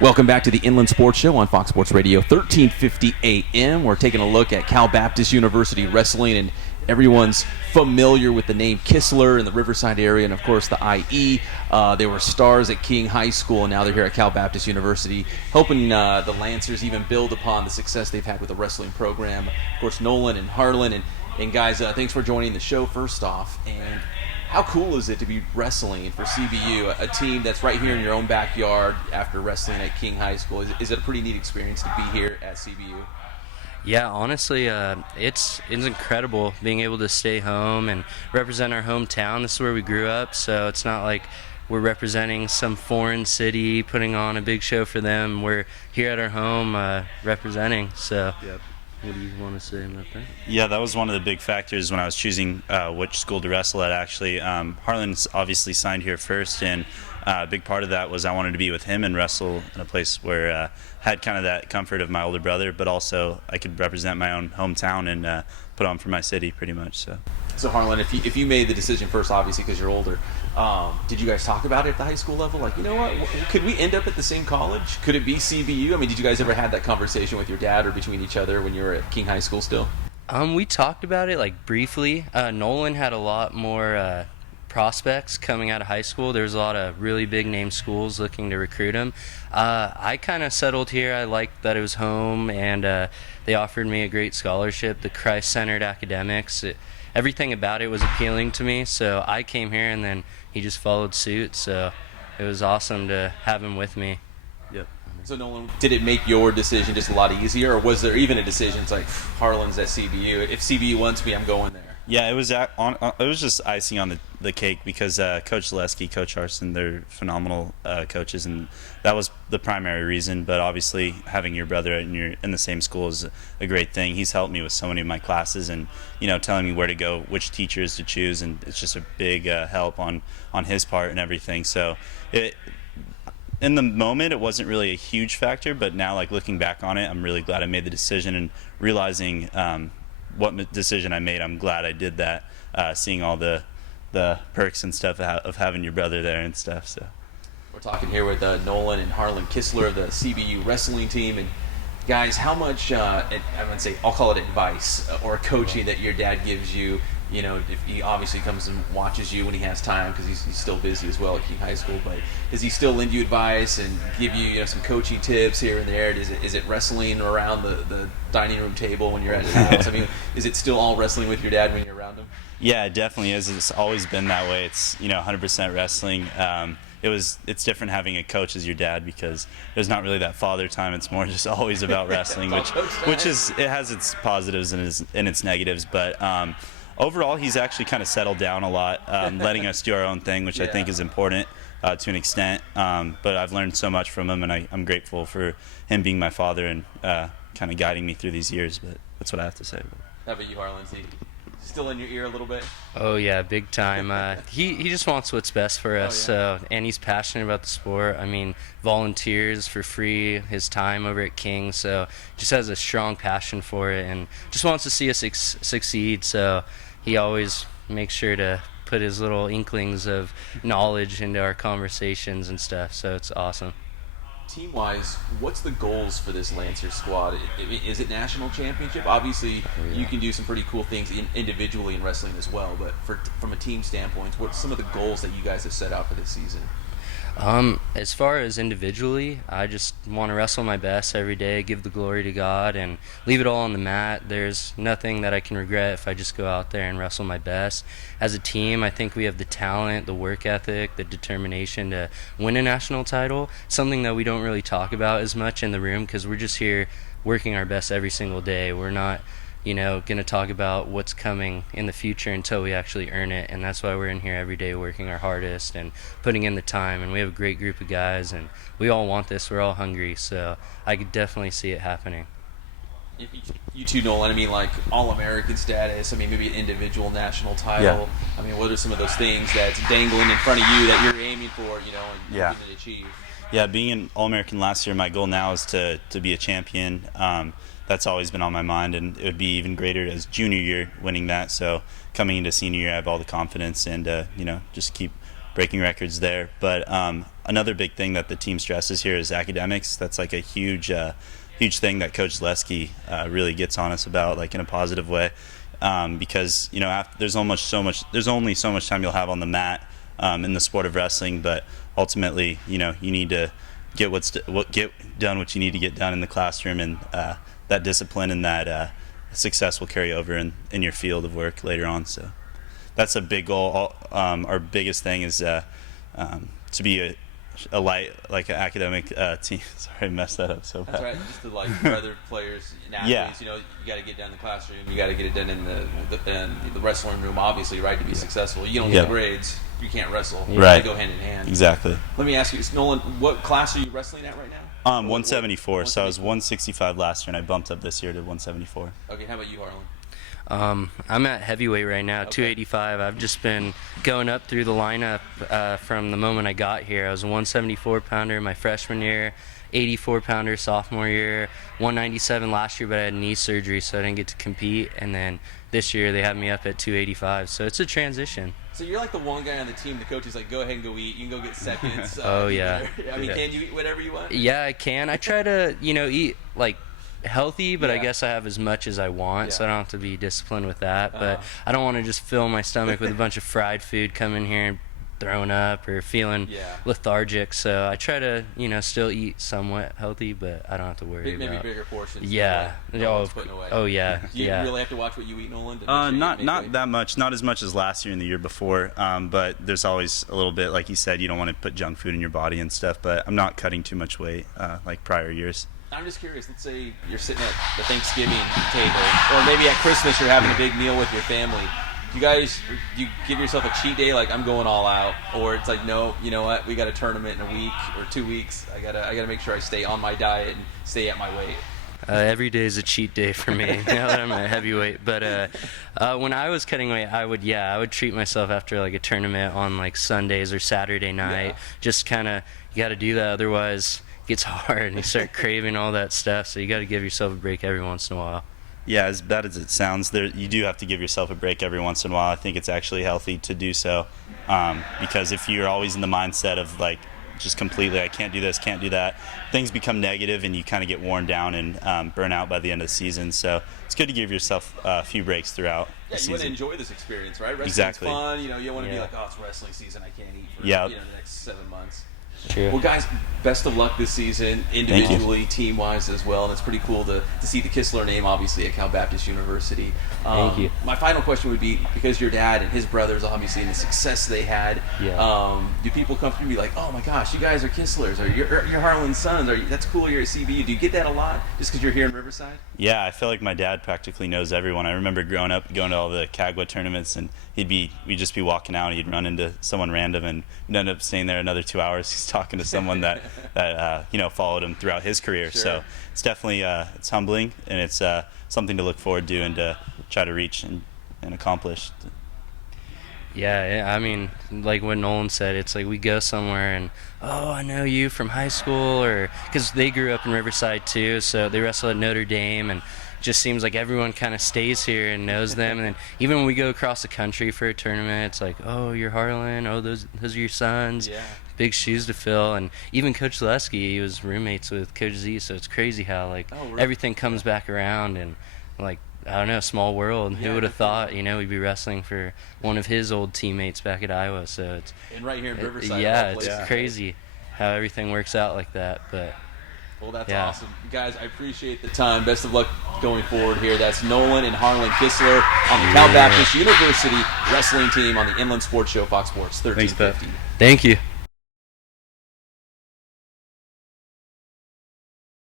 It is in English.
Welcome back to the Inland Sports Show on Fox Sports Radio, 1350 AM. We're taking a look at Cal Baptist University wrestling, and everyone's familiar with the name Kistler in the Riverside area, and of course the IE. They were stars at King High School, and now they're here at Cal Baptist University, hoping the Lancers even build upon the success they've had with the wrestling program. Of course, Nolan and Harlan, and guys, thanks for joining the show first off. And how cool is it to be wrestling for CBU, a team that's right here in your own backyard after wrestling at King High School? Is it a pretty neat experience to be here at CBU? Yeah, honestly, it's incredible being able to stay home and represent our hometown. This is where we grew up, so it's not like we're representing some foreign city, putting on a big show for them. We're here at our home representing, so... Yep. What do you want to say about that? Yeah, that was one of the big factors when I was choosing which school to wrestle at, actually. Harlan's obviously signed here first, and a big part of that was I wanted to be with him and wrestle in a place where I had kind of that comfort of my older brother, but also I could represent my own hometown and put on for my city pretty much. So Harlan, if you made the decision first, obviously because you're older, did you guys talk about it at the high school level? Like, you know what, could we end up at the same college? Could it be CBU? I mean, did you guys ever have that conversation with your dad or between each other when you were at King High School still? We talked about it like briefly. Nolan had a lot more prospects coming out of high school. There was a lot of really big name schools looking to recruit him. I kind of settled here. I liked that it was home, and they offered me a great scholarship, the Christ-centered academics. Everything about it was appealing to me, so I came here, and then he just followed suit, so it was awesome to have him with me. Yep. So Nolan, did it make your decision just a lot easier, or was there even a decision, it's like, Harlan's at CBU, if CBU wants me, I'm going there? Yeah, it was just icing on the cake because Coach Zaleski, Coach Arson, they're phenomenal coaches, and that was the primary reason. But obviously, having your brother in the same school is a great thing. He's helped me with so many of my classes, and telling me where to go, which teachers to choose, and it's just a big help on his part and everything. So in the moment, it wasn't really a huge factor, but now, like looking back on it, I'm really glad I made the decision and realizing what decision I made. I'm glad I did that, seeing all the perks and stuff of having your brother there and stuff. So we're talking here with Nolan and Harlan Kistler of the CBU wrestling team. And guys, how much I would say, I'll call it advice or coaching that your dad gives you, if he obviously comes and watches you when he has time, because he's still busy as well at King High School, but does he still lend you advice and give you some coaching tips here and there? Is it wrestling around the dining room table when you're at his house? I mean, is it still all wrestling with your dad when you're around him? Yeah, it definitely is. It's always been that way. It's 100% wrestling. It's different having a coach as your dad because there's not really that father time. It's more just always about wrestling, which it has its positives and its negatives. But overall, he's actually kind of settled down a lot, letting us do our own thing, which I think is important to an extent. But I've learned so much from him, and I'm grateful for him being my father and kind of guiding me through these years. But that's what I have to say. How about you, Harlan? Still in your ear a little bit? Oh yeah, big time. He just wants what's best for us. And he's passionate about the sport. I mean, volunteers for free his time over at King, so just has a strong passion for it and just wants to see us succeed. So he always makes sure to put his little inklings of knowledge into our conversations and stuff. So it's awesome. Team-wise, what's the goals for this Lancer squad? Is it national championship? Obviously, you can do some pretty cool things individually in wrestling as well, but from a team standpoint, what's some of the goals that you guys have set out for this season? As far as individually, I just want to wrestle my best every day, give the glory to God, and leave it all on the mat. There's nothing that I can regret if I just go out there and wrestle my best. As a team, I think we have the talent, the work ethic, the determination to win a national title, something that we don't really talk about as much in the room because we're just here working our best every single day. We're not going to talk about what's coming in the future until we actually earn it, and that's why we're in here every day working our hardest and putting in the time. And we have a great group of guys, and we all want this. We're all hungry, so I could definitely see it happening. You too, Nolan, I mean, like All-American status, I mean, maybe an individual national title. Yeah. I mean, what are some of those things that's dangling in front of you that you're aiming for, and you can achieve? Yeah, being an All-American last year, my goal now is to be a champion. That's always been on my mind, and it would be even greater as junior year winning that. So coming into senior year, I have all the confidence and just keep breaking records there. But another big thing that the team stresses here is academics. That's like a huge thing that Coach Lesky really gets on us about, like in a positive way, because there's only so much time you'll have on the mat in the sport of wrestling, but ultimately you need to get done what you need to get done in the classroom, and that discipline and that success will carry over in your field of work later on. So that's a big goal. Our biggest thing is to be a light, like an academic team. Sorry, I messed that up so bad. That's right. Just the other players and athletes, you got to get done in the classroom. You got to get it done in the wrestling room, obviously, right, to be successful. You don't get grades, you can't wrestle. Right. They go hand in hand. Exactly. Let me ask you, Nolan, what class are you wrestling at right now? 174. So I was 165 last year, and I bumped up this year to 174. Okay, how about you, Harlan? I'm at heavyweight right now, 285. I've just been going up through the lineup from the moment I got here. I was a 174-pounder my freshman year, 84-pounder sophomore year, 197 last year, but I had knee surgery, so I didn't get to compete. And then this year they have me up at 285, so it's a transition. So you're like the one guy on the team, the coach is like, go ahead and go eat. You can go get seconds. Oh, yeah. Can you eat whatever you want? Yeah, I can. I try to, eat, like, healthy, but I guess I have as much as I want, so I don't have to be disciplined with that. But I don't want to just fill my stomach with a bunch of fried food, come in here and throwing up or feeling lethargic. So I try to, still eat somewhat healthy, but I don't have to worry about. Maybe bigger portions. Yeah. Oh, yeah. Do you really have to watch what you eat, Nolan? Not that much. Not as much as last year and the year before. But there's always a little bit, like you said, you don't want to put junk food in your body and stuff. But I'm not cutting too much weight like prior years. I'm just curious, let's say you're sitting at the Thanksgiving table, or maybe at Christmas you're having a big meal with your family. Do you give yourself a cheat day, like I'm going all out, or it's like, no, you know what, we got a tournament in a week or 2 weeks, I gotta make sure I stay on my diet and stay at my weight? Every day is a cheat day for me now that I'm a heavyweight. But when I was cutting weight, I would treat myself after like a tournament on like Sundays or Saturday night. Just kind of, you got to do that, otherwise it gets hard and you start craving all that stuff. So you got to give yourself a break every once in a while. Yeah, as bad as it sounds, you do have to give yourself a break every once in a while. I think it's actually healthy to do so, because if you're always in the mindset of like just completely, I can't do this, can't do that, things become negative and you kind of get worn down and burn out by the end of the season. So it's good to give yourself a few breaks throughout the season. You want to enjoy this experience, right? Wrestling's exactly fun. You don't want to be like, oh, it's wrestling season, I can't eat for the next 7 months. True. Well, guys, best of luck this season, individually, team-wise as well. And it's pretty cool to see the Kistler name, obviously, at Cal Baptist University. Thank you. My final question would be, because your dad and his brothers, obviously, and the success they had, do people come through and be like, oh, my gosh, you guys are Kistlers, or you're Harlan's sons, or that's cool, you're at CBU. Do you get that a lot just because you're here in Riverside? Yeah, I feel like my dad practically knows everyone. I remember growing up, going to all the CAGWA tournaments, and we'd just be walking out, and he'd run into someone random, and we'd end up staying there another 2 hours. He's talking to someone that followed him throughout his career. Sure. So it's definitely it's humbling, and it's something to look forward to and to try to reach and accomplish. Yeah, I mean, like what Nolan said, it's like we go somewhere and, oh, I know you from high school, or because they grew up in Riverside too, so they wrestle at Notre Dame, and it just seems like everyone kind of stays here and knows them. And then even when we go across the country for a tournament, it's like, oh, you're Harlan, oh, those are your sons. Yeah. Big shoes to fill. And even Coach Lesky, he was roommates with Coach Z, so it's crazy how everything comes back around, and like, I don't know, small world. Who would have thought, we'd be wrestling for one of his old teammates back at Iowa. So it's and right here in Riverside. It's crazy how everything works out like that. But well, that's awesome. Guys, I appreciate the time. Best of luck going forward here. That's Nolan and Harlan Kistler on the Cal Baptist University wrestling team on the Inland Sports Show, Fox Sports 1350. Thanks, Pep. Thank you.